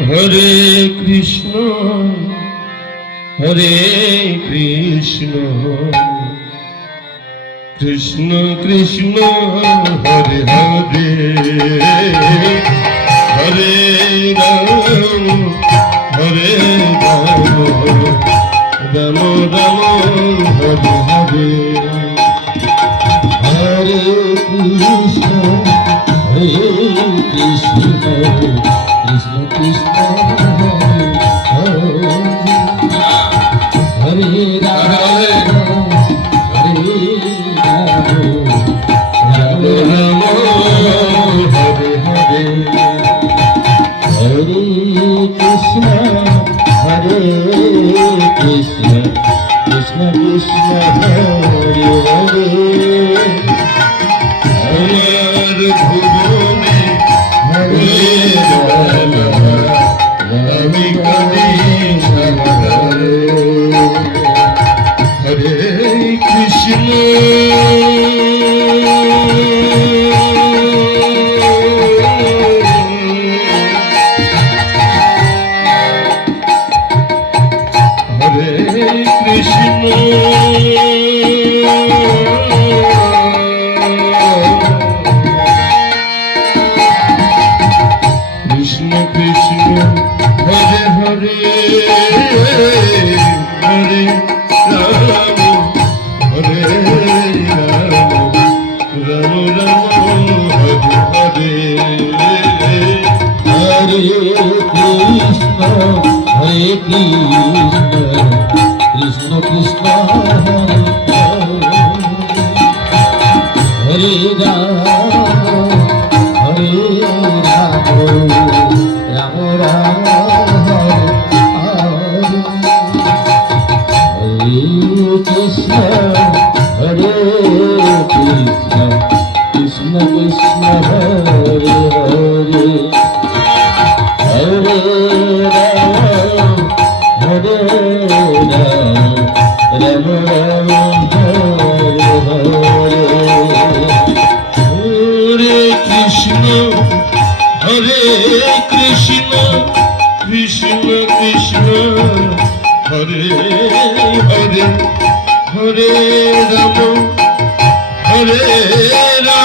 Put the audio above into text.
হরে কৃষ্ণ হরে কৃষ্ণ কৃষ্ণ কৃষ্ণ হরে হরে হরে রাম হরে রাম রাম রাম হরে হরে হরে কৃষ্ণ হরে কৃষ্ণ কৃষ্ণ কৃষ্ণ হরে রাম হরে রাম রাম রাম হরে হরে হরে কৃষ্ণ হরে কৃষ্ণ কৃষ্ণ কৃষ্ণ হরে হরে আমার ভুবনে হরে আমি কবি হরে কৃষ্ণ হরে কৃষ্ণ কৃষ্ণ কৃষ্ণ হরে হরে হরে রাম হরে রাম রাম রাম হরে হরে হরে কৃষ্ণ হরে কৃষ্ণ কৃষ্ণ কৃষ্ণ হরে হরে রাম রাম রাম হরে কৃষ্ণ হরে কৃষ্ণ কৃষ্ণ কৃষ্ণ হরে হরে হরে রাম হরে রাম রাম রাম হরে হরে হরে কৃষ্ণ হরে কৃষ্ণ কৃষ্ণ কৃষ্ণ হরে হরে হরে রাম হরে রাম